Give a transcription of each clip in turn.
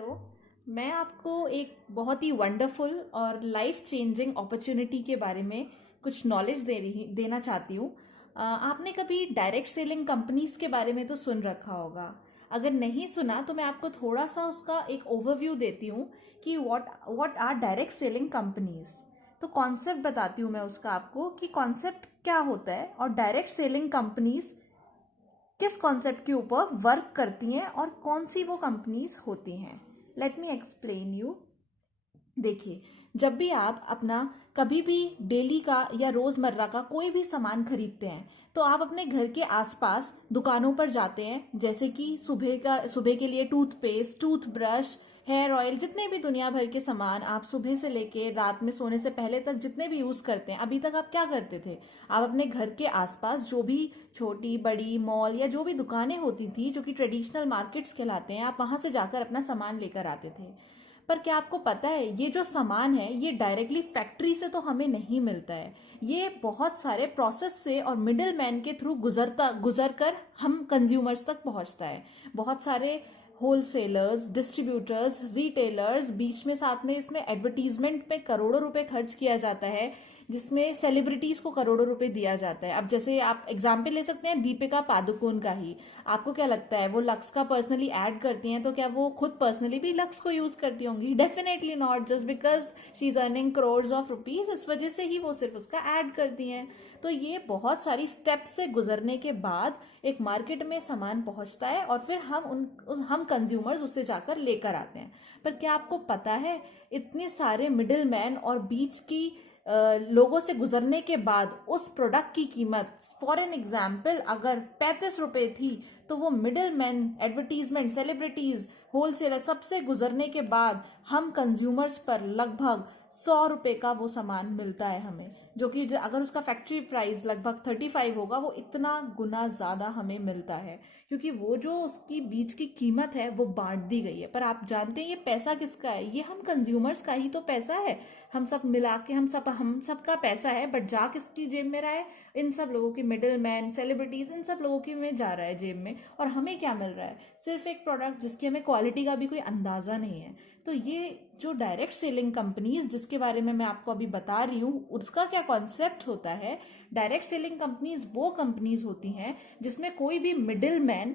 Hello. मैं आपको एक बहुत ही वंडरफुल और लाइफ चेंजिंग अपॉर्चुनिटी के बारे में कुछ नॉलेज देना चाहती हूँ। आपने कभी डायरेक्ट सेलिंग कंपनीज के बारे में तो सुन रखा होगा। अगर नहीं सुना तो मैं आपको थोड़ा सा उसका एक ओवरव्यू देती हूँ कि what are direct selling companies. तो कॉन्सेप्ट बताती हूँ मैं उसका आपको कि कॉन्सेप्ट क्या होता है और डायरेक्ट सेलिंग कंपनीज किस कॉन्सेप्ट के ऊपर वर्क करती हैं और कौन सी वो कंपनीज होती हैं। Let me explain you. देखिए, जब भी आप अपना कभी भी डेली का या रोजमर्रा का कोई भी सामान खरीदते हैं तो आप अपने घर के आसपास दुकानों पर जाते हैं, जैसे कि सुबह के लिए टूथपेस्ट, टूथब्रश, हेयर ऑयल, जितने भी दुनिया भर के सामान आप सुबह से लेके रात में सोने से पहले तक जितने भी यूज करते हैं। अभी तक आप क्या करते थे? आप अपने घर के आसपास जो भी छोटी बड़ी मॉल या जो भी दुकानें होती थी जो कि ट्रेडिशनल मार्केट्स कहलाते हैं, आप वहां से जाकर अपना सामान लेकर आते थे। पर क्या आपको पता है ये जो सामान है ये डायरेक्टली फैक्ट्री से तो हमें नहीं मिलता है। ये बहुत सारे प्रोसेस से और मिडिल मैन के थ्रू गुजर कर हम कंज्यूमर्स तक पहुंचता है। बहुत सारे होलसेलर्स, डिस्ट्रीब्यूटर्स, रिटेलर्स, बीच में साथ में इसमें एडवर्टीजमेंट पे करोड़ों रुपए खर्च किया जाता है, जिसमें सेलिब्रिटीज को करोड़ों रुपए दिया जाता है। अब जैसे आप एग्जाम्पल ले सकते हैं दीपिका पादुकोण का ही। आपको क्या लगता है वो लक्स का पर्सनली ऐड करती हैं तो क्या वो खुद पर्सनली भी लक्स को यूज करती होंगी? Definitely not. Just because she is earning crore of rupees, इस वजह से ही वो सिर्फ उसका ऐड करती हैं। तो ये बहुत सारी स्टेप से गुजरने के बाद एक मार्केट में सामान पहुंचता है और फिर हम कंज्यूमर्स उससे जाकर लेकर आते हैं। पर क्या आपको पता है इतने सारे मिडिल मैन और बीच की लोगों से गुजरने के बाद उस प्रोडक्ट की कीमत, फॉर एन एग्जाम्पल, अगर 35 रुपए थी तो वो middle man, advertisement, celebrities, wholesaler सबसे गुजरने के बाद हम कंज्यूमर्स पर लगभग 100 रुपए का वो सामान मिलता है हमें, जो कि अगर उसका फैक्ट्री प्राइस लगभग 35 होगा वो इतना गुना ज्यादा हमें मिलता है, क्योंकि वो जो उसकी बीच की कीमत है वो बांट दी गई है। पर आप जानते हैं ये पैसा किसका है? ये हम कंज्यूमर्स का ही तो पैसा है। हम सब मिला के हम सबका पैसा है, बट जा किसकी जेब में रहा है? इन सब लोगों की, मिडिल मैन, सेलिब्रिटीज, इन सब लोगों की में जा रहा है जेब में। और हमें क्या मिल रहा है? सिर्फ एक प्रोडक्ट जिसकी हमें क्वालिटी का भी कोई अंदाजा नहीं है। तो ये जो डायरेक्ट सेलिंग कंपनीज जिसके बारे में मैं आपको अभी बता रही हूँ, उसका क्या कॉन्सेप्ट होता है? डायरेक्ट सेलिंग कंपनीज वो कंपनीज होती हैं जिसमें कोई भी मिडिल मैन,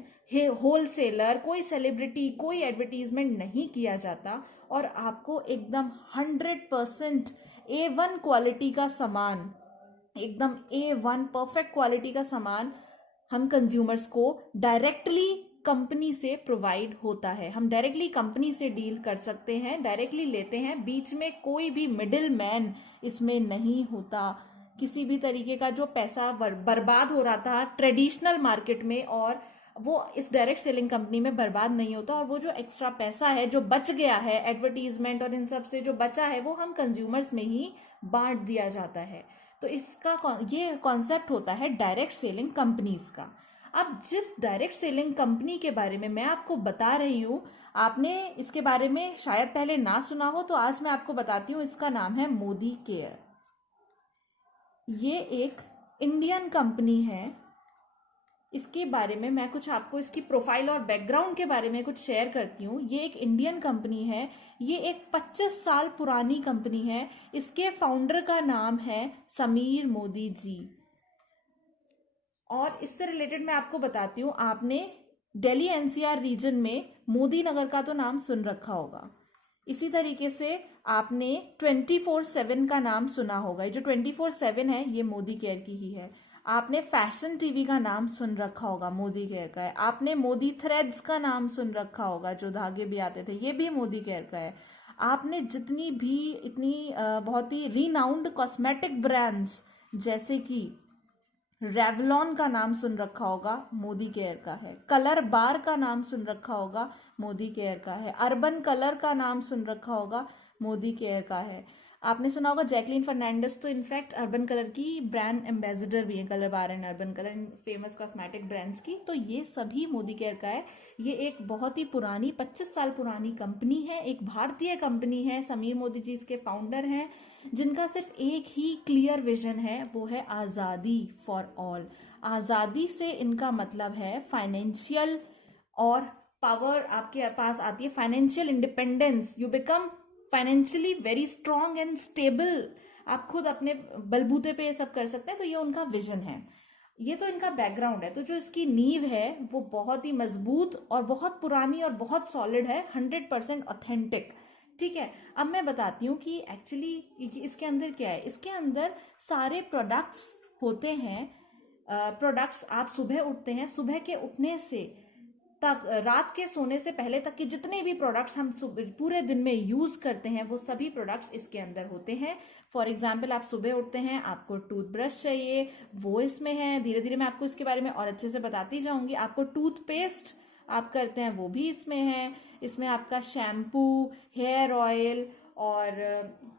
होलसेलर, कोई सेलिब्रिटी, कोई एडवर्टीजमेंट नहीं किया जाता और आपको एकदम 100% A1 क्वालिटी का सामान, एकदम A1 परफेक्ट क्वालिटी का सामान हम कंज्यूमर्स को डायरेक्टली कंपनी से प्रोवाइड होता है। हम डायरेक्टली कंपनी से डील कर सकते हैं, डायरेक्टली लेते हैं, बीच में कोई भी मिडिल मैन इसमें नहीं होता। किसी भी तरीके का जो पैसा बर्बाद हो रहा था ट्रेडिशनल मार्केट में, और वो इस डायरेक्ट सेलिंग कंपनी में बर्बाद नहीं होता। और वो जो एक्स्ट्रा पैसा है जो बच गया है एडवर्टीजमेंट और इन सब से जो बचा है वो हम कंज्यूमर्स में ही बांट दिया जाता है। तो ये कॉन्सेप्ट होता है डायरेक्ट सेलिंग कंपनीज का। अब जिस डायरेक्ट सेलिंग कंपनी के बारे में मैं आपको बता रही हूँ, आपने इसके बारे में शायद पहले ना सुना हो, तो आज मैं आपको बताती हूँ। इसका नाम है मोदी केयर। ये एक इंडियन कंपनी है। इसके बारे में मैं कुछ आपको इसकी प्रोफाइल और बैकग्राउंड के बारे में कुछ शेयर करती हूँ। ये एक इंडियन कंपनी है। ये एक 25 साल पुरानी कंपनी है। इसके फाउंडर का नाम है समीर मोदी जी। और इससे रिलेटेड मैं आपको बताती हूँ, आपने दिल्ली एनसीआर रीजन में मोदी नगर का तो नाम सुन रखा होगा। इसी तरीके से आपने 24/7 का नाम सुना होगा। ये जो 24/7 है ये मोदी केयर की ही है। आपने फैशन टीवी का नाम सुन रखा होगा, मोदी केयर का है। आपने मोदी थ्रेड्स का नाम सुन रखा होगा, जो धागे भी आते थे, ये भी मोदी केयर का है। आपने जितनी भी इतनी बहुत ही रीनाउंड कॉस्मेटिक ब्रांड्स जैसे कि रेवलॉन का नाम सुन रखा होगा, मोदी केयर का है। कलर बार का नाम सुन रखा होगा, मोदी केयर का है। अर्बन कलर का नाम सुन रखा होगा, मोदी केयर का है। आपने सुना होगा जैकलीन फर्नांडिस तो इनफैक्ट अर्बन कलर की ब्रांड एम्बेसडर भी है, colour bar and urban colour, famous cosmetic brands की। तो ये सभी मोदी केयर का है। ये एक बहुत ही पुरानी 25 साल पुरानी कंपनी है, एक भारतीय कंपनी है। समीर मोदी जी इसके फाउंडर हैं, जिनका सिर्फ एक ही क्लियर विजन है, वो है आज़ादी फॉर ऑल। आज़ादी से इनका मतलब है फाइनेंशियल और पावर आपके पास आती है, financial independence, you become financially very strong and stable, आप खुद अपने बलबूते पे ये सब कर सकते हैं। तो ये उनका विजन है, ये तो इनका बैकग्राउंड है। तो जो इसकी नींव है वो बहुत ही मजबूत और बहुत पुरानी और बहुत सॉलिड है, 100% ऑथेंटिक। ठीक है, अब मैं बताती हूँ कि एक्चुअली इसके अंदर क्या है। इसके अंदर सारे प्रोडक्ट्स होते हैं, प्रोडक्ट्स आप सुबह उठते हैं, सुबह के उठने से तक रात के सोने से पहले तक के जितने भी प्रोडक्ट्स हम पूरे दिन में यूज करते हैं वो सभी प्रोडक्ट्स इसके अंदर होते हैं। फॉर एग्जाम्पल, आप सुबह उठते हैं, आपको टूथब्रश चाहिए, वो इसमें है। धीरे धीरे मैं आपको इसके बारे में और अच्छे से बताती जाऊंगी। आपको टूथपेस्ट आप करते हैं वो भी इसमें है। इसमें आपका शैम्पू, हेयर ऑयल और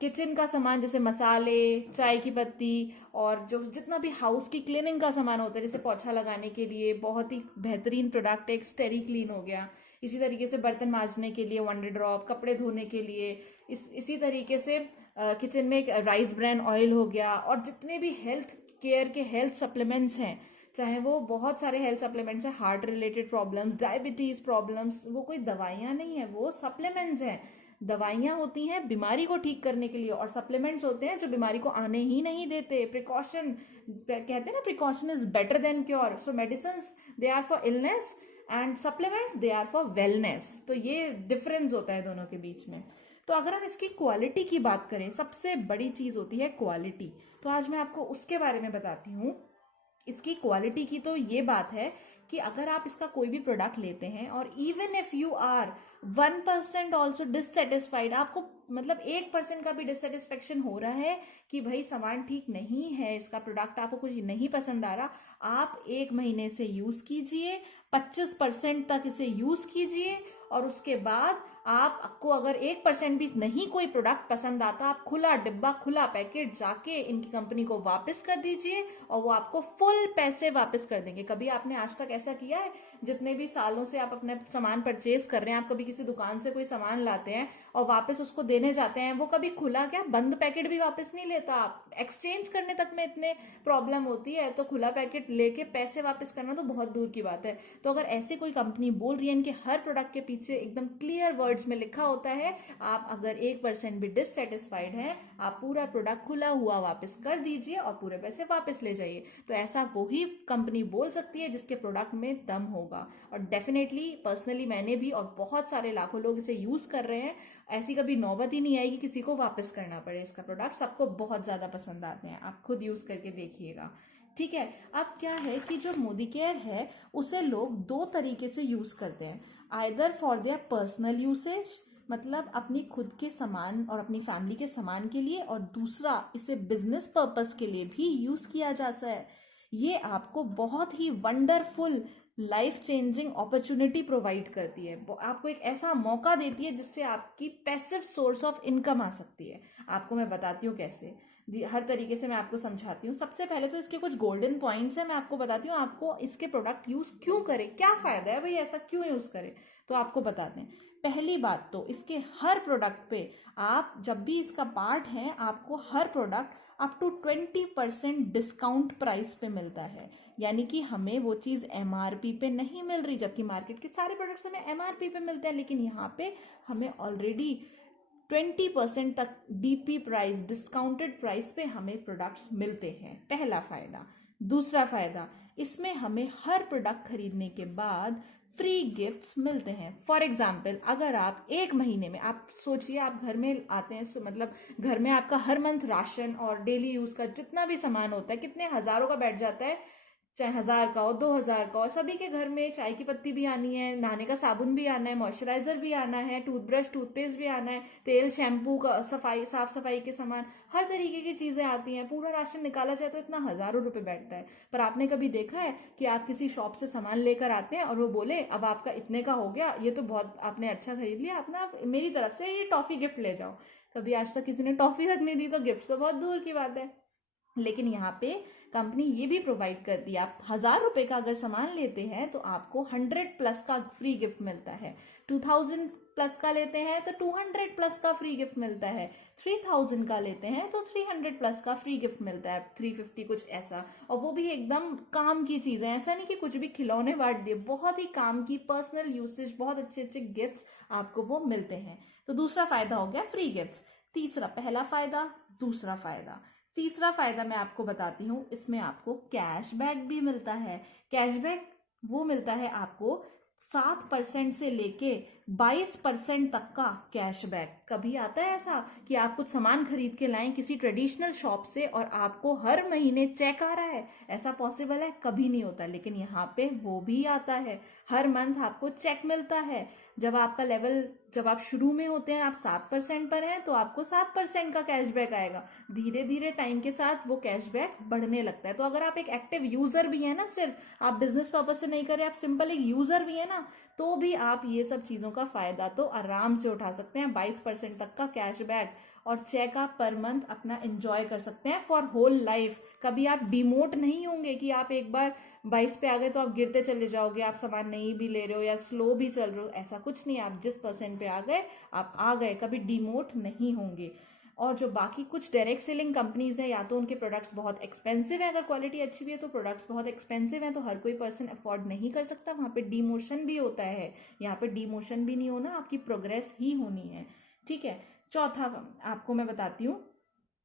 किचन का सामान जैसे मसाले, चाय की पत्ती और जो जितना भी हाउस की क्लीनिंग का सामान होता है, जैसे पोछा लगाने के लिए बहुत ही बेहतरीन प्रोडक्ट है, स्टेरी क्लीन हो गया। इसी तरीके से बर्तन मांजने के लिए वंडर ड्रॉप, कपड़े धोने के लिए इसी तरीके से किचन में एक राइस ब्रान ऑयल हो गया। और जितने भी हेल्थ केयर के हेल्थ सप्लीमेंट्स हैं, चाहे वो बहुत सारे हेल्थ सप्लीमेंट्स हैं, heart related problems, diabetes problems, वो कोई दवाइयाँ नहीं है, वो सप्लीमेंट्स हैं। दवाइयाँ होती हैं बीमारी को ठीक करने के लिए और सप्लीमेंट्स होते हैं जो बीमारी को आने ही नहीं देते। प्रिकॉशन कहते हैं ना, precaution is better than cure. So medicines they are for illness and supplements they are for wellness. तो ये डिफरेंस होता है दोनों के बीच में। तो अगर हम इसकी क्वालिटी की बात करें, सबसे बड़ी चीज होती है क्वालिटी। तो आज मैं आपको उसके बारे में बताती हूँ। इसकी क्वालिटी की तो ये बात है कि अगर आप इसका कोई भी प्रोडक्ट लेते हैं और even if you are 1% also dissatisfied, आपको मतलब 1% का भी डिससेटिस्फेक्शन हो रहा है कि भाई सामान ठीक नहीं है, इसका प्रोडक्ट आपको कुछ नहीं पसंद आ रहा, आप 1 महीने से यूज कीजिए, 25% तक इसे यूज कीजिए और उसके बाद आपको अगर 1% भी नहीं कोई प्रोडक्ट पसंद आता, आप खुला डिब्बा, खुला पैकेट जाके इनकी कंपनी को वापस कर दीजिए और वो आपको फुल पैसे वापस कर देंगे। कभी आपने आज तक ऐसा किया है? जितने भी सालों से आप अपने सामान परचेज कर रहे हैं, आप कभी किसी दुकान से कोई सामान लाते हैं और वापस उसको देने जाते हैं, वो कभी खुला क्या बंद पैकेट भी वापस नहीं लेता। आप एक्सचेंज करने तक में इतने प्रॉब्लम होती है, तो खुला पैकेट लेके पैसे वापस करना तो बहुत दूर की बात है। तो अगर ऐसे कोई कंपनी बोल रही है, इनके हर प्रोडक्ट के पीछे एकदम क्लियर वर्ड्स में लिखा होता है, आप अगर 1% भी डिससेटिस्फाइड है, आप पूरा प्रोडक्ट खुला हुआ वापस कर दीजिए और पूरे पैसे वापस ले जाइए। तो ऐसा वही कंपनी बोल सकती है जिसके प्रोडक्ट में दम होगा। और डेफिनेटली पर्सनली मैंने भी और बहुत सारे लाखों लोग इसे यूज कर रहे हैं, ऐसी कभी नौबत ही नहीं आएगी किसी को वापस करना पड़े। इसका प्रोडक्ट सबको बहुत ज्यादा पसंद आते हैं, आप खुद यूज करके देखिएगा। ठीक है, अब क्या है कि जो मोदी केयर है उसे लोग 2 तरीके से यूज करते हैं। Either for their personal usage, मतलब अपनी खुद के सामान और अपनी फैमिली के सामान के लिए, और दूसरा इसे बिजनेस पर्पस के लिए भी यूज किया जा सकता है। ये आपको बहुत ही wonderful life changing opportunity provide करती है, आपको एक ऐसा मौका देती है जिससे आपकी पैसिव सोर्स ऑफ इनकम आ सकती है। आपको मैं बताती हूँ कैसे, हर तरीके से मैं आपको समझाती हूँ। सबसे पहले तो इसके कुछ गोल्डन पॉइंट्स हैं, मैं आपको बताती हूँ आपको इसके प्रोडक्ट यूज क्यों करें, क्या फायदा है भाई, ऐसा क्यों यूज करें। तो आपको बताते हैं। पहली बात तो इसके हर प्रोडक्ट पे आप जब भी इसका पार्ट है, आपको हर product up to 20% discount price पे मिलता है। यानी कि हमें वो चीज़ MRP पे नहीं मिल रही, जबकि मार्केट के सारे प्रोडक्ट्स हमें MRP पे मिलते हैं, लेकिन यहाँ पे हमें ऑलरेडी 20% तक DP प्राइस, डिस्काउंटेड प्राइस पे हमें प्रोडक्ट्स मिलते हैं। पहला फायदा। दूसरा फायदा, इसमें हमें हर प्रोडक्ट खरीदने के बाद फ्री गिफ्ट्स मिलते हैं। फॉर एग्जाम्पल, अगर आप 1 महीने में, आप सोचिए आप घर में आते हैं, मतलब घर में आपका हर मंथ राशन और डेली यूज का जितना भी सामान होता है, कितने हजारों का बैठ जाता है, चाहे 1000 का हो, 2000 का हो, सभी के घर में चाय की पत्ती भी आनी है, नहाने का साबुन भी आना है, मॉइस्चराइजर भी आना है, टूथब्रश, टूथपेस्ट भी आना है, तेल, शैम्पू का सफाई, साफ सफाई के सामान, हर तरीके की चीजें आती हैं। पूरा राशन निकाला जाए तो इतना हजारों रुपए बैठता है। पर आपने कभी देखा है कि आप किसी शॉप से सामान लेकर आते हैं और वो बोले अब आपका इतने का हो गया, ये तो बहुत आपने अच्छा खरीद लिया, अपना मेरी तरफ से ये टॉफी गिफ्ट ले जाओ। कभी आज तक किसी ने टॉफी तक नहीं दी, तो गिफ्ट तो बहुत दूर की बात है। लेकिन यहाँ पे कंपनी ये भी प्रोवाइड करती है, आप 1000 रुपए का अगर सामान लेते हैं तो आपको 100+ का फ्री गिफ्ट मिलता है। 2000 प्लस का लेते हैं तो 200 प्लस का फ्री गिफ्ट मिलता है, 3000 का लेते हैं तो 300 प्लस का फ्री गिफ्ट मिलता है, 350 कुछ ऐसा। और वो भी एकदम काम की चीज़ है, ऐसा नहीं कि कुछ भी खिलौने बांट दिए, बहुत ही काम की पर्सनल यूसेज, बहुत अच्छे अच्छे गिफ्ट्स आपको वो मिलते हैं। तो दूसरा फायदा हो गया फ्री गिफ्ट्स। तीसरा, पहला फायदा, दूसरा फायदा, तीसरा फायदा मैं आपको बताती हूँ, इसमें आपको कैशबैक भी मिलता है। कैशबैक वो मिलता है आपको 7% से लेके 22% तक का कैशबैक। कभी आता है ऐसा कि आप कुछ सामान खरीद के लाएं किसी ट्रेडिशनल शॉप से और आपको हर महीने चेक आ रहा है? ऐसा पॉसिबल है? कभी नहीं होता, लेकिन यहाँ पे वो भी आता है। हर मंथ आपको चेक मिलता है। जब आपका लेवल, जब आप शुरू में होते हैं, आप 7% पर हैं, तो आपको 7% का कैशबैक आएगा। धीरे धीरे टाइम के साथ वो कैशबैक बढ़ने लगता है। तो अगर आप एक एक्टिव यूजर भी है ना, सिर्फ आप बिजनेस पर्पज से नहीं कर रहे, आप सिंपल एक यूजर भी है ना, तो भी आप ये सब चीजों का फायदा तो आराम से उठा सकते हैं। 22% तक का कैशबैक और चेक आप पर मंथ अपना एंजॉय कर सकते हैं फॉर होल लाइफ। कभी आप डिमोट नहीं होंगे कि आप एक बार 22 पे आ गए तो आप गिरते चले जाओगे, आप सामान नहीं भी ले रहे हो या स्लो भी चल रहे हो, ऐसा कुछ नहीं। आप जिस % पे आ गए आप आ गए, कभी डिमोट नहीं होंगे। और जो बाकी कुछ डायरेक्ट सेलिंग कंपनीज है, या तो उनके प्रोडक्ट्स बहुत एक्सपेंसिव है, अगर क्वालिटी अच्छी भी है तो प्रोडक्ट्स बहुत एक्सपेंसिव है, तो हर कोई पर्सन अफोर्ड नहीं कर सकता, वहां पे डिमोशन भी होता है। यहाँ पे डिमोशन भी नहीं होना, आपकी प्रोग्रेस ही होनी है। ठीक है, चौथा आपको मैं बताती हूँ,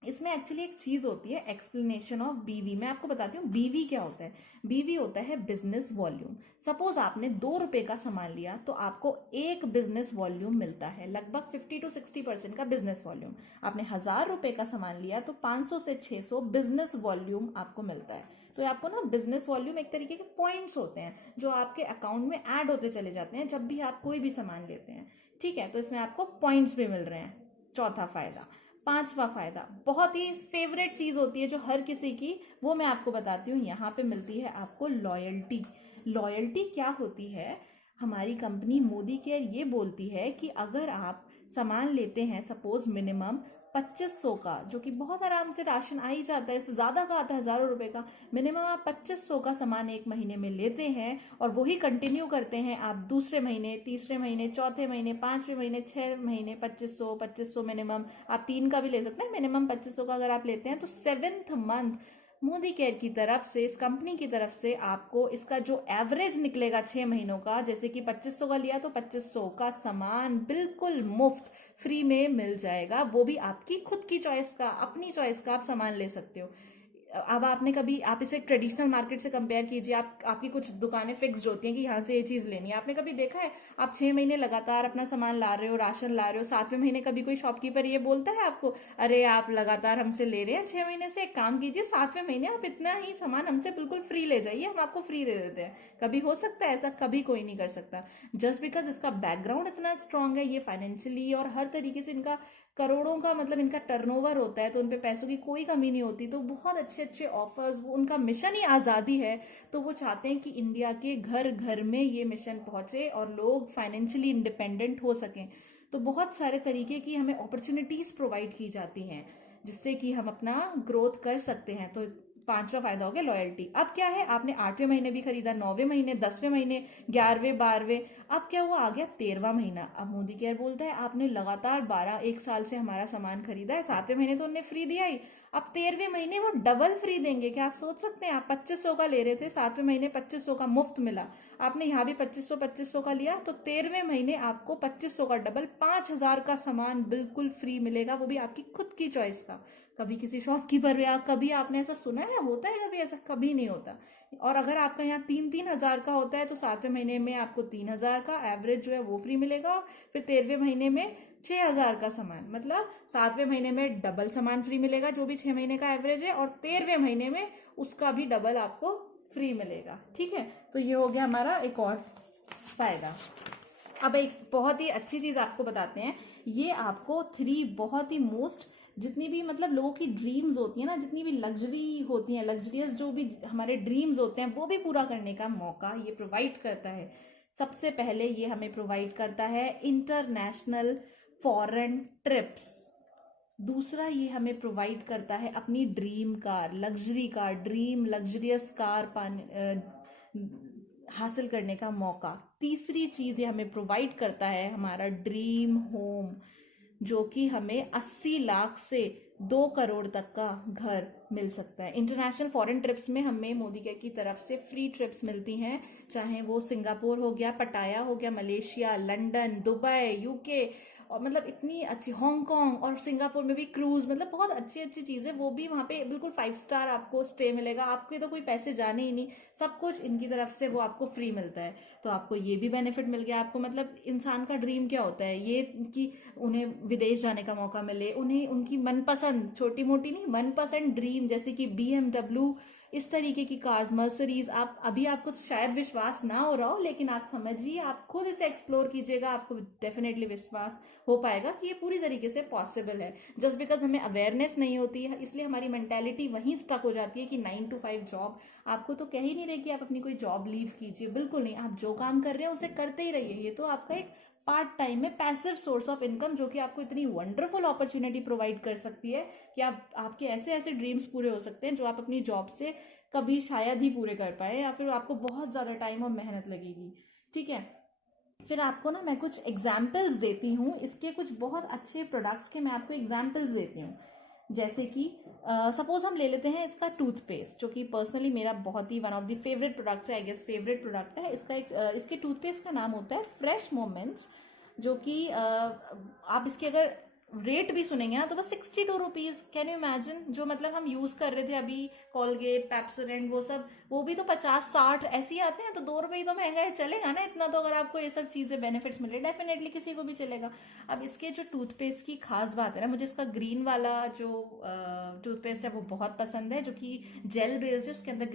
इसमें एक्चुअली एक चीज होती है, एक्सप्लेनेशन ऑफ बीवी। मैं आपको बताती हूँ बीवी क्या होता है। बीवी होता है बिजनेस वॉल्यूम। सपोज आपने 2 रुपए का सामान लिया तो आपको 1 बिजनेस वॉल्यूम मिलता है, लगभग 50 to 60% का बिजनेस वॉल्यूम। आपने 1000 रुपए का सामान लिया तो 500 से 600 बिजनेस वॉल्यूम आपको मिलता है। तो आपको ना बिजनेस वॉल्यूम एक तरीके के पॉइंट्स होते हैं जो आपके अकाउंट में ऐड होते चले जाते हैं जब भी आप कोई भी सामान लेते हैं। ठीक है, तो इसमें आपको पॉइंट्स भी मिल रहे हैं। चौथा फायदा। पांचवा फायदा, बहुत ही फेवरेट चीज होती है जो हर किसी की, वो मैं आपको बताती हूँ। यहाँ पे मिलती है आपको लॉयल्टी। लॉयल्टी क्या होती है? हमारी कंपनी मोदी केयर ये बोलती है कि अगर आप सामान लेते हैं, सपोज मिनिमम 2500 का, जो कि बहुत आराम से राशन आ ही जाता है, इससे ज्यादा का आता है, हजारों रुपए का, मिनिमम आप 2500 का सामान एक महीने में लेते हैं और वही कंटिन्यू करते हैं आप दूसरे महीने, तीसरे महीने, चौथे महीने, 5वें महीने, 6 महीने, 2500 मिनिमम, आप 3 का भी ले सकते हैं, मिनिमम 2500 का अगर आप लेते हैं, तो 7th मंथ मोदी केयर की तरफ से, इस कंपनी की तरफ से आपको इसका जो एवरेज निकलेगा 6 महीनों का, जैसे कि 2500 का लिया तो 2500 का सामान बिल्कुल मुफ्त फ्री में मिल जाएगा। वो भी आपकी खुद की चॉइस का, अपनी चॉइस का आप सामान ले सकते हो। अब आपने कभी, आप इसे ट्रेडिशनल मार्केट से कंपेयर कीजिए, आपकी कुछ दुकानें फिक्स्ड होती हैं कि यहाँ से ये चीज़ लेनी है। आपने कभी देखा है आप 6 महीने लगातार अपना सामान ला रहे हो, राशन ला रहे हो, 7वें महीने कभी कोई शॉपकीपर ये बोलता है आपको, अरे आप लगातार हमसे ले रहे हैं 6 महीने से, एक काम कीजिए 7वें महीने आप इतना ही सामान हमसे बिल्कुल फ्री ले जाइए, हम आपको फ्री दे देते हैं। कभी हो सकता है ऐसा? कभी कोई नहीं कर सकता। जस्ट बिकॉज इसका बैकग्राउंड इतना स्ट्रांग है, ये फाइनेंशियली और हर तरीके से इनका करोड़ों का मतलब इनका टर्नओवर होता है, तो उनपे पैसों की कोई कमी नहीं होती। तो बहुत अच्छे अच्छे ऑफर्स, वो उनका मिशन ही आज़ादी है, तो वो चाहते हैं कि इंडिया के घर घर में ये मिशन पहुंचे और लोग फाइनेंशियली इंडिपेंडेंट हो सकें। तो बहुत सारे तरीके की हमें अपॉर्चुनिटीज प्रोवाइड की जाती हैं जिससे कि हम अपना ग्रोथ कर सकते हैं। तो पांचवा फायदा हो गया लॉयल्टी। अब क्या है, आपने 8वें महीने भी खरीदा, 9वें महीने, 10वें महीने, 11वें, 12वें, अब क्या हुआ, आ गया 13वां महीना। अब मोदी केयर बोलता है आपने लगातार 1 साल से हमारा सामान खरीदा है, 7वें महीने तो उन्हें फ्री दिया ही, अब 13वें महीने वो डबल फ्री देंगे। क्या आप सोच सकते हैं? आप 2500 का ले रहे थे, 7वें महीने 2500 का मुफ्त मिला, आपने यहाँ भी 2500 का लिया, तो 13वें महीने आपको 2500 का डबल 5000 का सामान बिल्कुल फ्री मिलेगा, वो भी आपकी खुद की चॉइस का। कभी किसी शॉपकीपर या कभी आपने ऐसा सुना है? होता है कभी ऐसा? कभी नहीं होता। और अगर आपका यहाँ 3-3000 का होता है तो 7वें महीने में आपको 3000 का एवरेज जो है वो फ्री मिलेगा, फिर 13वें महीने में 6000 का सामान, मतलब 7वें महीने में डबल सामान फ्री मिलेगा जो भी 6 महीने का एवरेज है, और 13वें महीने में उसका भी डबल आपको फ्री मिलेगा। ठीक है, तो ये हो गया हमारा एक और फायदा। अब एक बहुत ही अच्छी चीज आपको बताते हैं, ये आपको 3 बहुत ही मोस्ट, जितनी भी मतलब लोगों की ड्रीम्स होती है ना, जितनी भी लग्जरी होती हैं, लग्जरियस जो भी हमारे ड्रीम्स होते हैं वो भी पूरा करने का मौका ये प्रोवाइड करता है। सबसे पहले ये हमें प्रोवाइड करता है इंटरनेशनल फॉरेन ट्रिप्स। दूसरा, ये हमें प्रोवाइड करता है अपनी dream car, luxury car, dream luxurious car हासिल करने का मौका। तीसरी चीज ये हमें प्रोवाइड करता है हमारा ड्रीम होम, जो कि हमें 80 लाख से 2 करोड़ तक का घर मिल सकता है। इंटरनेशनल फॉरेन ट्रिप्स में हमें मोदी की तरफ से फ्री ट्रिप्स मिलती हैं, चाहे वो सिंगापुर हो गया, पटाया हो गया, मलेशिया, लंदन, दुबई, यूके, और मतलब इतनी अच्छी, हांगकांग और सिंगापुर में भी क्रूज, मतलब बहुत अच्छी अच्छी चीज़ें, वो भी वहाँ पे बिल्कुल 5 स्टार आपको स्टे मिलेगा। आपके तो कोई पैसे जाने ही नहीं, सब कुछ इनकी तरफ से वो आपको फ्री मिलता है। तो आपको ये भी बेनिफिट मिल गया। आपको मतलब इंसान का ड्रीम क्या होता है, ये कि उन्हें विदेश जाने का मौका मिले, उन्हें उनकी मनपसंद, छोटी मोटी नहीं, मनपसंद ड्रीम, जैसे कि BMW, इस तरीके की कार्स, मर्सरीज। आप अभी आपको शायद विश्वास ना हो रहा हो, लेकिन आप समझिए, आप खुद इसे एक्सप्लोर कीजिएगा, आपको डेफिनेटली विश्वास हो पाएगा कि ये पूरी तरीके से पॉसिबल है। जस्ट बिकॉज हमें अवेयरनेस नहीं होती है, इसलिए हमारी मेंटेलिटी वहीं स्टक हो जाती है कि 9 to 5 जॉब। आपको तो कह ही नहीं रहे कि आप अपनी कोई जॉब लीव कीजिए, बिल्कुल नहीं। आप जो काम कर रहे हैं उसे करते ही रहिए। ये तो आपका एक पार्ट टाइम में पैसिव सोर्स ऑफ इनकम, जो कि आपको इतनी वंडरफुल अपॉर्चुनिटी प्रोवाइड कर सकती है कि आपके ऐसे ऐसे ड्रीम्स पूरे हो सकते हैं जो आप अपनी जॉब से कभी शायद ही पूरे कर पाए, या फिर आपको बहुत ज़्यादा टाइम और मेहनत लगेगी। ठीक है, फिर आपको ना मैं कुछ एग्जाम्पल्स देती हूँ इसके, कुछ बहुत अच्छे प्रोडक्ट्स के मैं आपको एग्जाम्पल्स देती हूँ। जैसे कि सपोज हम ले लेते हैं इसका टूथपेस्ट, जो कि पर्सनली मेरा बहुत ही one of the favourite products है, आई गेस फेवरेट प्रोडक्ट है इसका। इसके टूथपेस्ट का नाम होता है फ्रेश मोमेंट्स, जो कि आप इसके अगर रेट भी सुनेंगे ना तो बस 62 रुपीज़। कैन यू इमेजिन, जो मतलब हम यूज़ कर रहे थे अभी कॉलगेट, पेप्सोडेंट, वो सब, वो भी तो 50-60 ऐसे ही आते हैं। तो 2 रुपये ही तो महंगा है, चलेगा ना इतना? तो अगर आपको ये सब चीज़ें बेनिफिट्स मिले, डेफिनेटली किसी को भी चलेगा। अब इसके जो टूथपेस्ट की खास बात है ना, मुझे इसका ग्रीन वाला जो टूथपेस्ट है वो बहुत पसंद है, जो कि जेल बेस्ड है। उसके अंदर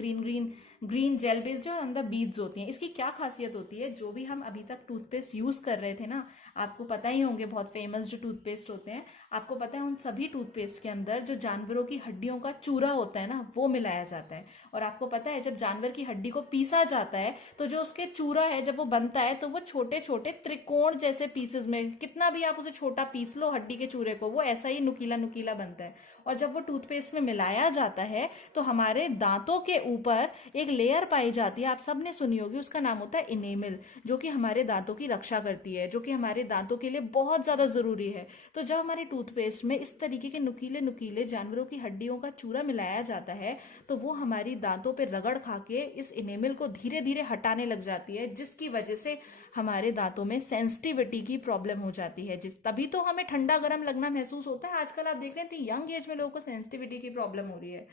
ग्रीन जेल बेस्ड है और अंदर बीड्स होती हैं। इसकी क्या खासियत होती है, जो भी हम अभी तक टूथपेस्ट यूज़ कर रहे थे ना, आपको पता ही होंगे, बहुत फेमस जो टूथपेस्ट होते हैं, आपको पता है उन सभी टूथपेस्ट के अंदर जो जानवरों की हड्डियों का चूरा होता है ना, वो मिलाया जाता है। और आपको पता है, जब जानवर की हड्डी को पीसा जाता है तो जो उसके चूरा है जब वो बनता है तो वो छोटे छोटे त्रिकोण जैसे पीसेस में, कितना भी आप उसे छोटा पीस लो हड्डी के चूरे को, वो ऐसा ही नुकीला नुकीला बनता है। और जब वो टूथपेस्ट में मिलाया जाता है तो हमारे दांतों के ऊपर एक लेयर पाई जाती है, आप सबने सुनी होगी, उसका नाम होता है इनेमल, जो कि हमारे दांतों की रक्षा करती है, जो कि हमारे दांतों के लिए बहुत ज्यादा जरूरी है। तो जब हमारे टूथपेस्ट में इस तरीके के नुकीले नुकीले जानवरों की हड्डियों का चूरा मिलाया जाता है तो वो हमारी दांतों पे रगड़ खा के इस इनेमल को धीरे धीरे हटाने लग जाती है, जिसकी वजह से हमारे दांतों में सेंसिटिविटी की प्रॉब्लम हो जाती है। तभी तो हमें ठंडा गर्म लगना महसूस होता है। आजकल आप देख रहे हैं यंग एज में लोगों को सेंसिटिविटी की प्रॉब्लम हो रही है।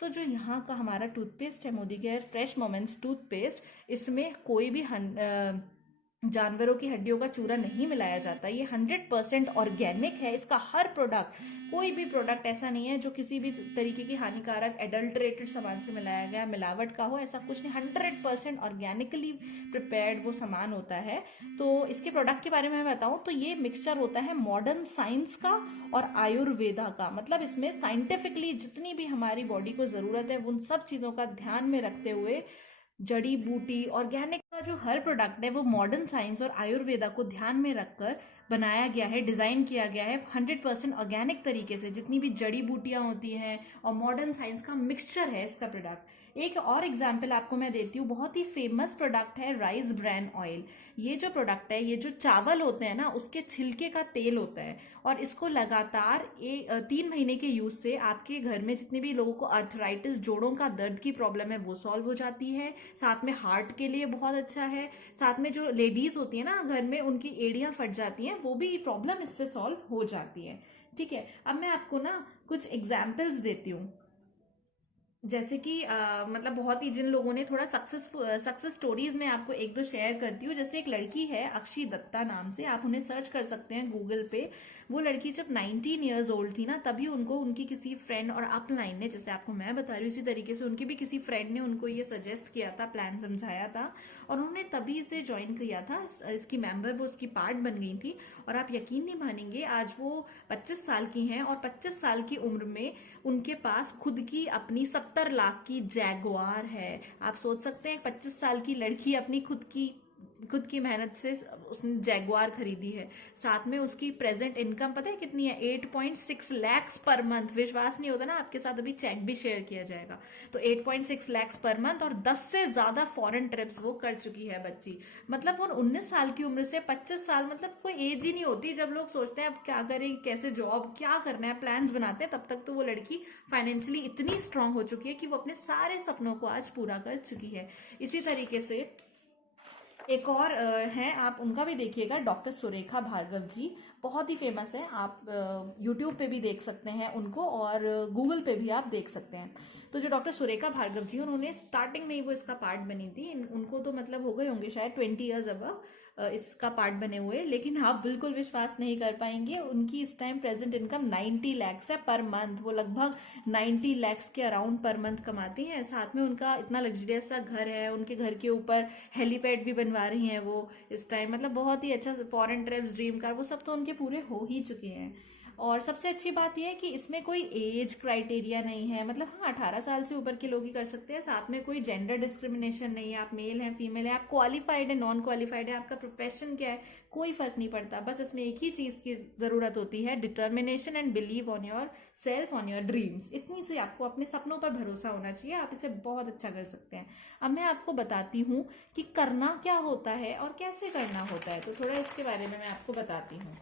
तो जो यहाँ का हमारा टूथपेस्ट है, Modi care fresh moments toothpaste, इसमें कोई भी जानवरों की हड्डियों का चूरा नहीं मिलाया जाता। ये 100% ऑर्गेनिक है। इसका हर प्रोडक्ट, कोई भी प्रोडक्ट ऐसा नहीं है जो किसी भी तरीके की हानिकारक एडल्ट्रेटेड सामान से मिलाया गया, मिलावट का हो, ऐसा कुछ नहीं। 100% ऑर्गेनिकली प्रिपेयर्ड वो सामान होता है। तो इसके प्रोडक्ट के बारे में मैं बताऊं तो ये मिक्सचर होता है मॉडर्न साइंस का और आयुर्वेदा का। मतलब इसमें साइंटिफिकली जितनी भी हमारी बॉडी को ज़रूरत है उन सब चीज़ों का ध्यान में रखते हुए, जड़ी बूटी ऑर्गेनिक का जो हर प्रोडक्ट है वो मॉडर्न साइंस और आयुर्वेदा को ध्यान में रखकर बनाया गया है, डिज़ाइन किया गया है 100% ऑर्गेनिक तरीके से। जितनी भी जड़ी बूटियां होती हैं और मॉडर्न साइंस का मिक्सचर है इसका प्रोडक्ट। एक और एग्जांपल आपको मैं देती हूँ, बहुत ही फेमस प्रोडक्ट है राइस ब्रैन ऑयल। ये जो प्रोडक्ट है, ये जो चावल होते हैं ना उसके छिलके का तेल होता है, और इसको लगातार 3 महीने के यूज से आपके घर में जितने भी लोगों को अर्थराइटिस, जोड़ों का दर्द की प्रॉब्लम है, वो सॉल्व हो जाती है। साथ में हार्ट के लिए बहुत अच्छा है। साथ में जो लेडीज होती है ना घर में, उनकी एड़ियां फट जाती हैं, वो भी प्रॉब्लम इससे सॉल्व हो जाती है। ठीक है, अब मैं आपको ना कुछ एग्जाम्पल्स देती हूँ। जैसे कि मतलब बहुत ही जिन लोगों ने थोड़ा सक्सेस स्टोरीज में आपको 1-2 शेयर करती हूँ। जैसे एक लड़की है अक्षी दत्ता नाम से, आप उन्हें सर्च कर सकते हैं गूगल पे। वो लड़की जब 19 ईयर्स ओल्ड थी ना, तभी उनको उनकी किसी फ्रेंड और अपलाइन ने, जैसे आपको मैं बता रही हूँ इसी तरीके से उनकी भी किसी फ्रेंड ने उनको ये सजेस्ट किया था, प्लान समझाया था, और उन्होंने तभी इसे ज्वाइन किया था। इसकी मेंबर, वो उसकी पार्ट बन गई थी। और आप यकीन नहीं मानेंगे, आज वो 25 साल की हैं और 25 साल की उम्र में उनके पास खुद की अपनी 70 लाख की जैगुआर है। आप सोच सकते हैं 25 साल की लड़की अपनी खुद खुद की मेहनत से उसने जैगुआर खरीदी है। साथ में उसकी प्रेजेंट इनकम पता है कितनी है? 8.6 लैक्स पर मंथ। विश्वास नहीं होता ना, आपके साथ अभी चेक भी शेयर किया जाएगा। तो 8.6 लैक्स पर मंथ, और 10 से ज्यादा फॉरेन ट्रिप्स वो कर चुकी है बच्ची। मतलब वो 19 साल की उम्र से 25 साल, मतलब कोई एज ही नहीं होती जब लोग सोचते हैं अब क्या करें, कैसे जॉब, क्या करना है, प्लान्स बनाते हैं, तब तक तो वो लड़की फाइनेंशियली इतनी स्ट्रांग हो चुकी है कि वो अपने सारे सपनों को आज पूरा कर चुकी है। इसी तरीके से एक और हैं, आप उनका भी देखिएगा, डॉक्टर सुरेखा भार्गव जी। बहुत ही फेमस है, आप यूट्यूब पे भी देख सकते हैं उनको, और गूगल पे भी आप देख सकते हैं। तो जो डॉक्टर सुरेखा भार्गव जी, उन्होंने स्टार्टिंग में ही वो इसका पार्ट बनी थी। उनको तो मतलब हो गए होंगे शायद 20 ईयर्स अब इसका पार्ट बने हुए, लेकिन आप बिल्कुल विश्वास नहीं कर पाएंगे, उनकी इस टाइम प्रेजेंट इनकम 90 लैक्स है पर मंथ। वो लगभग 90 लैक्स के अराउंड पर मंथ कमाती हैं। साथ में उनका इतना लग्जरियस सा घर है, उनके घर के ऊपर हेलीपैड भी बनवा रही हैं वो इस टाइम। मतलब बहुत ही अच्छा, फॉरेन ट्रिप्स, ड्रीम कार, वो सब तो उनके पूरे हो ही चुके हैं। और सबसे अच्छी बात यह है कि इसमें कोई एज क्राइटेरिया नहीं है। मतलब हाँ, 18 साल से ऊपर के लोग ही कर सकते हैं। साथ में कोई जेंडर डिस्क्रिमिनेशन नहीं है, आप मेल हैं, फीमेल है, आप क्वालिफाइड है, नॉन क्वालिफाइड है, आपका प्रोफेशन क्या है, कोई फर्क नहीं पड़ता। बस इसमें एक ही चीज की जरूरत होती है, determination and believe on your self, on your dreams. इतनी सी आपको अपने सपनों पर भरोसा होना चाहिए, आप इसे बहुत अच्छा कर सकते हैं। अब मैं आपको बताती हूँ कि करना क्या होता है और कैसे करना होता है। तो थोड़ा इसके बारे में मैं आपको बताती हूँ।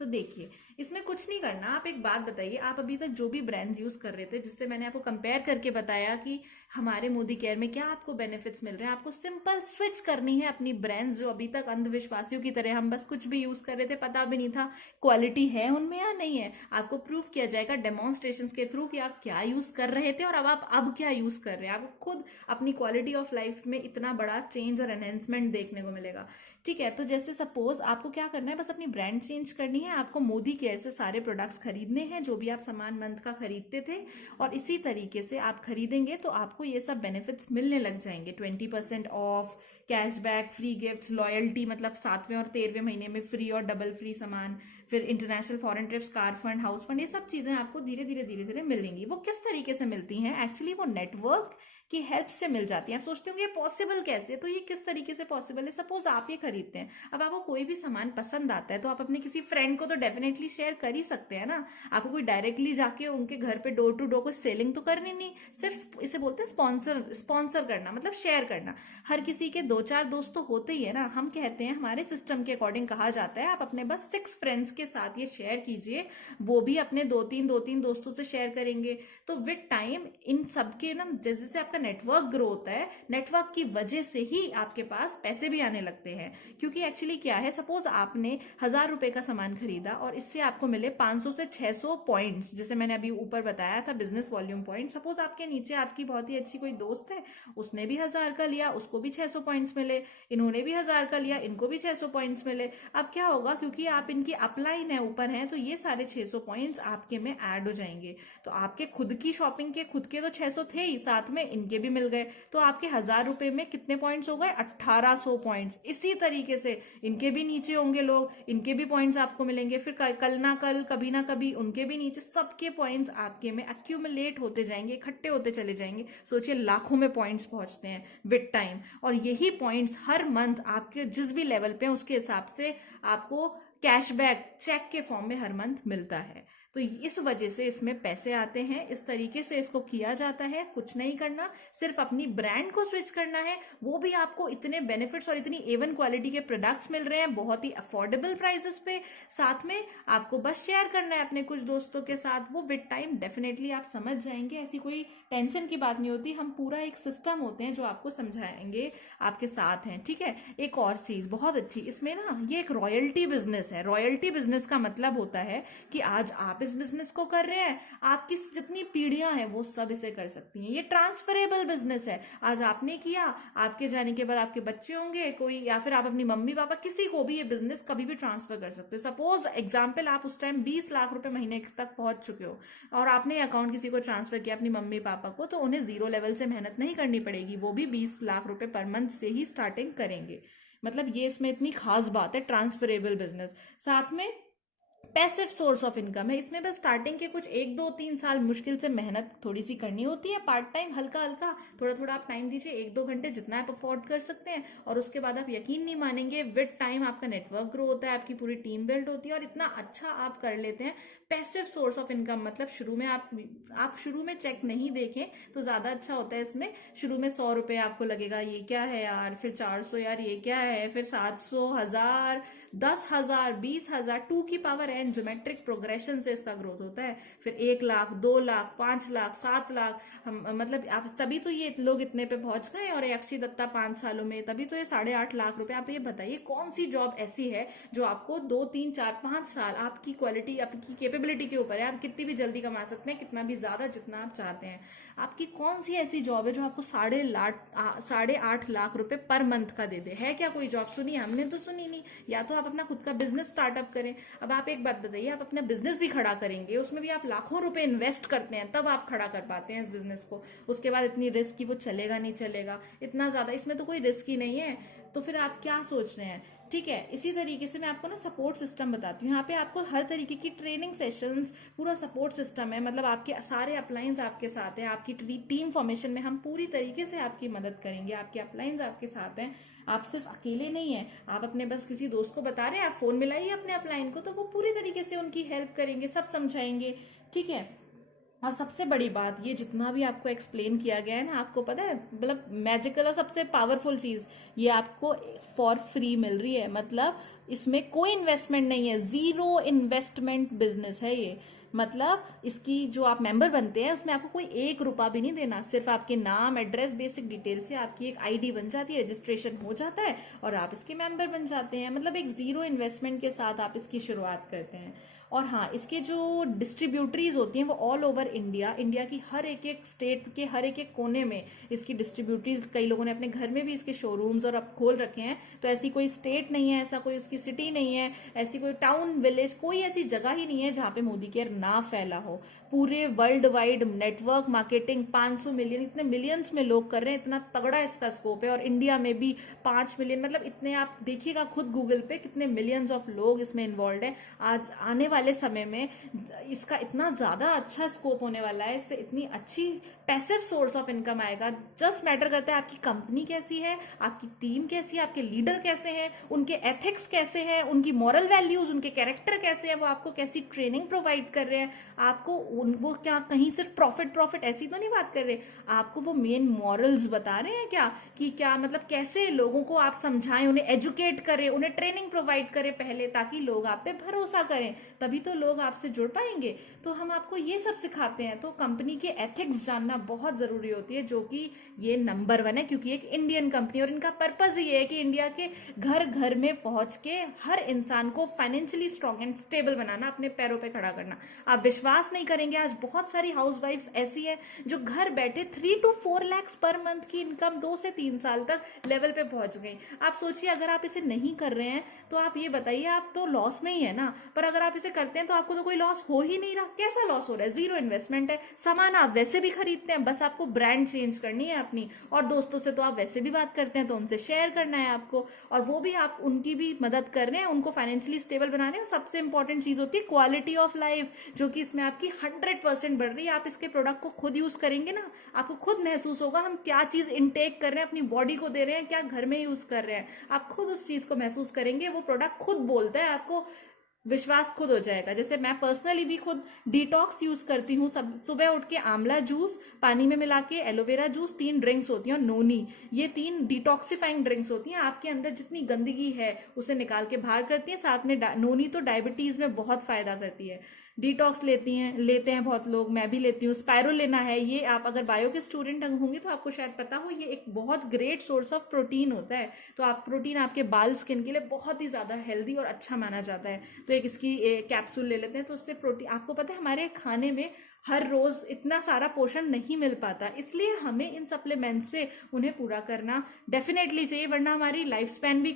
तो देखिए, इसमें कुछ नहीं करना। आप एक बात बताइए, आप अभी तक जो भी ब्रांड्स यूज कर रहे थे, जिससे मैंने आपको कंपेयर करके बताया कि हमारे मोदी केयर में क्या आपको बेनिफिट्स मिल रहे हैं, आपको सिंपल स्विच करनी है अपनी ब्रांड्स। जो अभी तक अंधविश्वासियों की तरह हम बस कुछ भी यूज कर रहे थे, पता भी नहीं था क्वालिटी है उनमें या नहीं है, आपको प्रूव किया जाएगा डेमोन्स्ट्रेशन के थ्रू कि आप क्या यूज कर रहे थे और अब क्या यूज कर रहे हैं। आपको खुद अपनी क्वालिटी ऑफ लाइफ में इतना बड़ा चेंज और एनहेंसमेंट देखने को मिलेगा। ठीक है, तो जैसे सपोज आपको क्या करना है, बस अपनी ब्रांड चेंज करनी है। आपको मोदी केयर से सारे प्रोडक्ट्स खरीदने हैं जो भी आप सामान मंथ का खरीदते थे, और इसी तरीके से आप खरीदेंगे तो आपको ये सब बेनिफिट्स मिलने लग जाएंगे। 20% of, cashback, free gifts, loyalty, मतलब 7वें और 13वें महीने में फ्री और डबल फ्री सामान, फिर international foreign trips, car fund, house fund, ये सब चीजें आपको धीरे धीरे धीरे धीरे मिलेंगी। वो किस तरीके से मिलती हैं? एक्चुअली वो नेटवर्क की हेल्प से मिल जाती है। आप सोचते होंगे ये पॉसिबल कैसे? तो ये किस तरीके से पॉसिबल है? सपोज आप ये खरीदते हैं, अब आपको कोई भी सामान पसंद आता है तो आप अपने किसी फ्रेंड को तो डेफिनेटली शेयर कर ही सकते हैं ना। आपको कोई डायरेक्टली जाके उनके घर पे डोर टू डोर कोई सेलिंग तो करनी नहीं, सिर्फ इसे बोलते हैं स्पॉन्सर करना, मतलब शेयर करना। हर किसी के 2-4 दोस्त तो होते ही है ना। हम कहते हैं, हमारे सिस्टम के अकॉर्डिंग कहा जाता है, आप अपने बस 6 फ्रेंड्स के साथ ये शेयर कीजिए, वो भी अपने 2-3 दोस्तों से शेयर करेंगे। तो विद टाइम इन सबके ना, जैसे जैसे आपका नेटवर्क ग्रो होता है, नेटवर्क की वजह से ही आपके पास पैसे भी आने लगते हैं। क्योंकि एक्चुअली क्या है, सपोज आपने 1000 रुपए का सामान खरीदा और इससे आपको मिले 500 से 600 पॉइंट्स, जैसे मैंने अभी ऊपर बताया था बिजनेस वॉल्यूम पॉइंट। सपोज आपके नीचे आपकी बहुत ही अच्छी कोई दोस्त है, उसने भी 1000 का लिया, उसको भी 600 पॉइंट्स मिले, इन्होंने भी 1000 का लिया, इनको भी 600 पॉइंट्स मिले। अब क्या होगा, क्योंकि आप इनकी अपलाइन है, ऊपर है, तो ये सारे 600 पॉइंट्स आपके में ऐड हो जाएंगे। तो आपके खुद की शॉपिंग के खुद के तो 600 थे ही, साथ में इनके भी मिल गए, तो आपके 1000 रुपए में कितने पॉइंट्स हो गए? 1800 पॉइंट्स। इसी तरीके से इनके भी नीचे होंगे लोग, इनके भी पॉइंट्स आपको मिलेंगे, फिर कल ना कल, कभी ना कभी उनके भी नीचे, सबके पॉइंट्स आपके में एक्यूमुलेट होते जाएंगे, इकट्ठे होते चले जाएंगे। सोचिए, लाखों में पॉइंट्स पहुंचते हैं विद टाइम, और यही पॉइंट्स हर मंथ आपके जिस भी लेवल पे उसके हिसाब से आपको कैशबैक चेक के फॉर्म में हर मंथ मिलता है। तो इस वजह से इसमें पैसे आते हैं। इस तरीके से इसको किया जाता है। कुछ नहीं करना, सिर्फ अपनी ब्रांड को स्विच करना है, वो भी आपको इतने बेनिफिट्स और इतनी A1 क्वालिटी के प्रोडक्ट्स मिल रहे हैं बहुत ही अफोर्डेबल प्राइसेस पे। साथ में आपको बस शेयर करना है अपने कुछ दोस्तों के साथ, वो विद टाइम डेफिनेटली आप समझ जाएंगे। ऐसी कोई टेंशन की बात नहीं होती, हम पूरा एक सिस्टम होते हैं जो आपको समझाएंगे, आपके साथ हैं। ठीक है, एक और चीज बहुत अच्छी इसमें ना, ये एक रॉयल्टी बिजनेस है। रॉयल्टी बिजनेस का मतलब होता है कि आज आप इस बिजनेस को कर रहे हैं, आपकी जितनी पीढ़ियां हैं वो सब इसे कर सकती हैं। ये ट्रांसफरेबल बिजनेस है। आज आपने किया, आपके जाने के बाद आपके बच्चे होंगे कोई, या फिर आप अपनी मम्मी पापा, किसी को भी ये बिजनेस कभी भी ट्रांसफर कर सकते हो। सपोज एग्जाम्पल, आप उस टाइम 20 लाख रुपए महीने तक पहुंच चुके हो और आपने अकाउंट किसी को ट्रांसफर किया, अपनी मम्मी पापा को, तो उन्हें 0 लेवल से मेहनत नहीं करनी पड़ेगी, वो भी 20 लाख रुपए पर मंथ से ही स्टार्टिंग करेंगे। मतलब ये इसमें इतनी खास बात है, ट्रांसफरेबल बिजनेस। साथ में पैसिव सोर्स ऑफ इनकम है। इसमें बस स्टार्टिंग के कुछ 1 2 3 साल मुश्किल से मेहनत थोड़ी सी करनी होती है, पार्ट टाइम हल्का हल्का थोड़ा थोड़ा आप टाइम दीजिए, 1 2 घंटे जितना आप अफोर्ड कर सकते हैं, और उसके बाद आप यकीन नहीं मानेंगे विद टाइम आपका नेटवर्क ग्रो होता है, आपकी पूरी टीम बिल्ड होती है और इतना अच्छा आप कर लेते हैं। पैसिव सोर्स ऑफ इनकम मतलब शुरू में आप शुरू में चेक नहीं देखें तो ज्यादा अच्छा होता है। इसमें शुरू में 100 रुपए आपको लगेगा ये क्या है यार, फिर 400 यार ये क्या है, फिर 700, 1000, 10,000, 20,000, 2 की पावर एन ज्योमेट्रिक प्रोग्रेशन से इसका ग्रोथ होता है। फिर 1 लाख, 2 लाख, 5 लाख, 7 लाख, हम मतलब आप तभी तो ये लोग इतने पे पहुंच गए। और अक्षय दत्ता 5 सालों में, तभी तो ये 8.5 लाख रुपए। आप ये बताइए कौन सी जॉब ऐसी है जो आपको 2 3 4 5 साल आपकी क्वालिटी आपकी कैपेबिलिटी के ऊपर है, आप कितनी भी जल्दी कमा सकते हैं, कितना भी ज्यादा जितना आप चाहते हैं। आपकी कौन सी ऐसी जॉब है जो आपको 8.5 लाख रुपए पर मंथ का दे दे? है क्या कोई जॉब? सुनी हमने तो सुनी नहीं। या तो आप अपना खुद का बिजनेस स्टार्टअप करें। अब आप एक बात बताइए, आप अपना बिजनेस भी खड़ा करेंगे, उसमें भी आप लाखों रुपए इन्वेस्ट करते हैं, तब आप खड़ा कर पाते हैं इस बिजनेस को। उसके बाद इतनी रिस्क की वो चलेगा नहीं चलेगा, इतना ज्यादा इसमें तो कोई रिस्क ही नहीं है। तो फिर आप क्या सोच रहे हैं? ठीक है, इसी तरीके से मैं आपको ना सपोर्ट सिस्टम बताती हूँ। यहाँ पे आपको हर तरीके की ट्रेनिंग सेशंस, पूरा सपोर्ट सिस्टम है। मतलब आपके सारे अपलाइंस आपके साथ हैं, आपकी टीम फॉर्मेशन में हम पूरी तरीके से आपकी मदद करेंगे, आपके अपलाइंस आपके साथ हैं। आप सिर्फ अकेले नहीं हैं, आप अपने बस किसी दोस्त को बता रहे हैं, आप फोन मिलाइए अपने अपलाइन को, तो वो पूरी तरीके से उनकी हेल्प करेंगे, सब समझाएंगे। ठीक है। और सबसे बड़ी बात, ये जितना भी आपको एक्सप्लेन किया गया है ना, आपको पता है मतलब मैजिकल और सबसे पावरफुल चीज, ये आपको फॉर फ्री मिल रही है। मतलब इसमें कोई इन्वेस्टमेंट नहीं है, जीरो इन्वेस्टमेंट बिजनेस है ये। मतलब इसकी जो आप मेंबर बनते हैं उसमें आपको कोई 1 रुपया भी नहीं देना, सिर्फ आपके नाम, एड्रेस, बेसिक डिटेल से आपकी एक आईडी बन जाती है, रजिस्ट्रेशन हो जाता है और आप इसके मेंबर बन जाते हैं। मतलब एक जीरो इन्वेस्टमेंट के साथ आप इसकी शुरुआत करते हैं। और हाँ, इसके जो डिस्ट्रीब्यूटरीज होती हैं वो ऑल ओवर इंडिया, इंडिया की हर एक एक स्टेट के हर एक एक कोने में इसकी डिस्ट्रीब्यूटरीज, कई लोगों ने अपने घर में भी इसके शोरूम्स और अब खोल रखे हैं। तो ऐसी कोई स्टेट नहीं है, ऐसा कोई उसकी सिटी नहीं है, ऐसी कोई टाउन, विलेज, कोई ऐसी जगह ही नहीं है जहाँ पे मोदी केयर ना फैला हो। पूरे world wide network marketing 500 million, इतने मिलियंस में लोग कर रहे हैं, इतना तगड़ा इसका स्कोप है। और इंडिया में भी 5 मिलियन, मतलब इतने आप देखिएगा खुद गूगल पे कितने मिलियंस ऑफ लोग इसमें इन्वॉल्व हैं। आज आने वाले समय में इसका इतना ज्यादा अच्छा स्कोप होने वाला है, इससे इतनी अच्छी पैसिव सोर्स ऑफ इनकम आएगा। जस्ट मैटर करता है आपकी कंपनी कैसी है, आपकी टीम कैसी है, आपके लीडर कैसे हैं, उनके एथिक्स कैसे हैं, उनकी मॉरल वैल्यूज, उनके कैरेक्टर कैसे हैं, वो आपको कैसी ट्रेनिंग प्रोवाइड कर रहे हैं, आपको वो क्या कहीं सिर्फ प्रॉफिट प्रॉफिट ऐसी तो नहीं बात कर रहे, आपको वो मेन मॉरल्स बता रहे हैं क्या, कि क्या मतलब कैसे लोगों को आप समझाएं, उन्हें एजुकेट करें, उन्हें ट्रेनिंग प्रोवाइड करें पहले, ताकि लोग आप पे भरोसा करें, तभी तो लोग आपसे जुड़ पाएंगे। तो हम आपको ये सब सिखाते हैं। तो कंपनी के एथिक्स जानना बहुत जरूरी होती है, जो कि ये नंबर 1 है, क्योंकि एक इंडियन कंपनी और इनका पर्पज ये है कि इंडिया के घर घर में पहुंच के हर इंसान को फाइनेंशियली स्ट्रांग एंड स्टेबल बनाना, अपने पैरों पे खड़ा करना। आप विश्वास नहीं करेंगे, आज बहुत सारी हाउसवाइफ्स ऐसी हैं जो घर बैठे 3 to 4 लाख पर मंथ की इनकम 2 से 3 साल तक लेवल पे पहुंच गई। आप सोचिए, अगर आप इसे नहीं कर रहे हैं तो आप ये बताइए, आप तो लॉस में ही है ना। पर अगर आप इसे करते हैं तो आपको तो कोई लॉस हो ही नहीं रहा। कैसा लॉस हो रहा है? जीरो इन्वेस्टमेंट है, सामान आप वैसे भी खरीदते हैं, बस आपको ब्रांड चेंज करनी है अपनी, और दोस्तों से तो आप वैसे भी बात करते हैं तो उनसे शेयर करना है आपको, और वो भी आप उनकी भी मदद कर रहे हैं, उनको फाइनेंशियली स्टेबल बना रहे हैं। और सबसे इंपॉर्टेंट चीज होती है क्वालिटी ऑफ लाइफ, जो कि इसमें आपकी 100% बढ़ रही है। आप इसके प्रोडक्ट को खुद यूज करेंगे ना, आपको खुद महसूस होगा हम क्या चीज इनटेक कर रहे हैं, अपनी बॉडी को दे रहे हैं, क्या घर में यूज कर रहे हैं, आप खुद उस चीज को महसूस करेंगे। वो प्रोडक्ट खुद बोलता है, आपको विश्वास खुद हो जाएगा। जैसे मैं पर्सनली भी खुद डिटॉक्स यूज करती हूँ, सब सुबह उठ के आंवला जूस पानी में मिला के, एलोवेरा जूस, 3 ड्रिंक्स होती हैं, और नोनी, ये 3 डिटॉक्सिफाइंग ड्रिंक्स होती हैं। आपके अंदर जितनी गंदगी है उसे निकाल के बाहर करती है। साथ में नोनी तो डायबिटीज में बहुत फायदा करती है। डिटॉक्स लेते हैं बहुत लोग, मैं भी लेती हूँ। स्पायरुलिना है, ये आप अगर बायो के स्टूडेंट होंगे तो आपको शायद पता हो, ये एक बहुत ग्रेट सोर्स ऑफ प्रोटीन होता है। तो आप प्रोटीन आपके बाल स्किन के लिए बहुत ही ज्यादा हेल्दी और अच्छा माना जाता है। तो एक इसकी कैप्सूल ले लेते हैं, तो उससे प्रोटीन, आपको पता है हमारे खाने में हर रोज इतना सारा पोषण नहीं मिल पाता, इसलिए हमें इन सप्लीमेंट से उन्हें पूरा करना डेफिनेटली चाहिए, वरना हमारी लाइफ स्पैन भी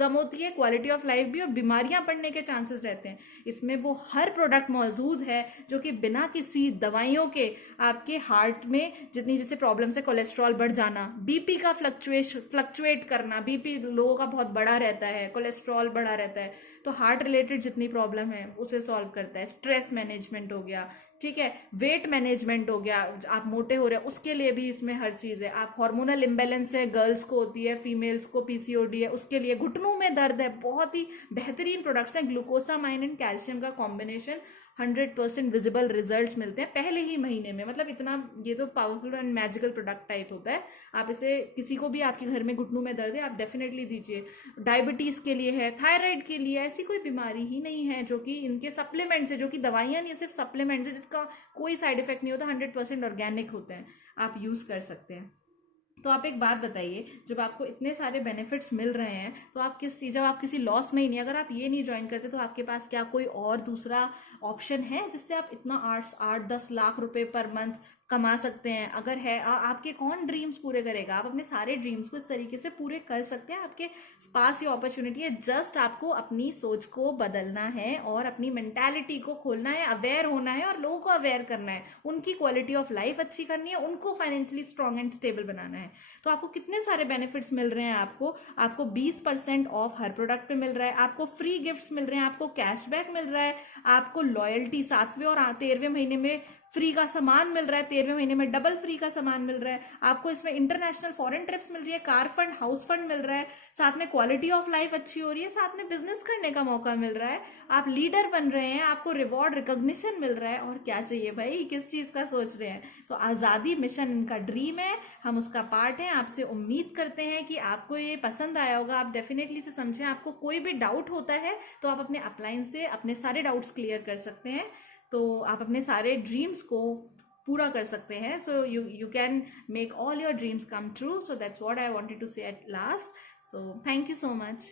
कम होती है, क्वालिटी ऑफ लाइफ भी, और बीमारियां पड़ने के चांसेस रहते हैं। इसमें वो हर प्रोडक्ट मौजूद है जो कि बिना किसी दवाइयों के आपके हार्ट में जितनी जैसे प्रॉब्लम्स है, कोलेस्ट्रॉल बढ़ जाना, बीपी का फ्लक्चुएट करना, बीपी लोगों का बहुत बड़ा रहता है, कोलेस्ट्रॉल बढ़ा रहता है, तो हार्ट रिलेटेड जितनी प्रॉब्लम है उसे सॉल्व करता है। स्ट्रेस मैनेजमेंट हो गया, ठीक है, वेट मैनेजमेंट हो गया, आप मोटे हो रहे हैं उसके लिए भी इसमें हर चीज़ है। आप हार्मोनल इम्बेलेंस है, गर्ल्स को होती है, फीमेल्स को पीसीओडी है, उसके लिए, घुटनों में दर्द है, बहुत ही बेहतरीन प्रोडक्ट्स हैं। ग्लूकोसामाइन एंड कैल्शियम का कॉम्बिनेशन, 100% विजिबल रिजल्ट्स मिलते हैं पहले ही महीने में। मतलब इतना ये तो powerful and magical product type होता है। आप इसे किसी को भी, आपके घर में घुटनों में दर्द है, आप डेफिनेटली दीजिए। डायबिटीज़ के लिए है, थायराइड के लिए, ऐसी कोई बीमारी ही नहीं है जो कि इनके सप्लीमेंट्स है, जो कि दवाइयाँ नहीं, सिर्फ सप्लीमेंट्स है जिसका कोई साइड इफेक्ट नहीं होता, 100% ऑर्गेनिक होते हैं, आप यूज़ कर सकते हैं। तो आप एक बात बताइए, जब आपको इतने सारे बेनिफिट्स मिल रहे हैं तो आप किस चीज़, जब आप किसी लॉस में ही नहीं, अगर आप ये नहीं ज्वाइन करते तो आपके पास क्या कोई और दूसरा ऑप्शन है जिससे आप इतना 8-10 लाख रुपए पर मंथ कमा सकते हैं? अगर है, आपके कौन ड्रीम्स पूरे करेगा? आप अपने सारे ड्रीम्स को इस तरीके से पूरे कर सकते हैं। आपके पास ये अपॉर्चुनिटी है, जस्ट आपको अपनी सोच को बदलना है और अपनी मेंटालिटी को खोलना है, अवेयर होना है और लोगों को अवेयर करना है, उनकी क्वालिटी ऑफ लाइफ अच्छी करनी है, उनको फाइनेंशियली स्ट्रांग एंड स्टेबल बनाना है। तो आपको कितने सारे बेनिफिट्स मिल रहे हैं, आपको 20% ऑफ हर प्रोडक्ट पे मिल रहा है, आपको फ्री गिफ्ट्स मिल रहे हैं, आपको कैशबैक मिल रहा है, आपको लॉयल्टी 7वें और 13वें महीने में फ्री का सामान मिल रहा है, 13वें महीने में डबल फ्री का सामान मिल रहा है, आपको इसमें इंटरनेशनल फॉरेन ट्रिप्स मिल रही है, कार फंड, हाउस फंड मिल रहा है, साथ में क्वालिटी ऑफ लाइफ अच्छी हो रही है, साथ में बिजनेस करने का मौका मिल रहा है, आप लीडर बन रहे हैं, आपको रिवॉर्ड रिकॉग्निशन मिल रहा है। और क्या चाहिए भाई, किस चीज़ का सोच रहे हैं? तो आज़ादी मिशन इनका ड्रीम है, हम उसका पार्ट हैं। आपसे उम्मीद करते हैं कि आपको ये पसंद आया होगा, आप डेफिनेटली से समझें। आपको कोई भी डाउट होता है तो आप अपने अपलाइन से अपने सारे डाउट्स क्लियर कर सकते हैं, तो आप अपने सारे ड्रीम्स को पूरा कर सकते हैं। So you can make all your dreams come true. So that's what I wanted to say at last. So thank you so much.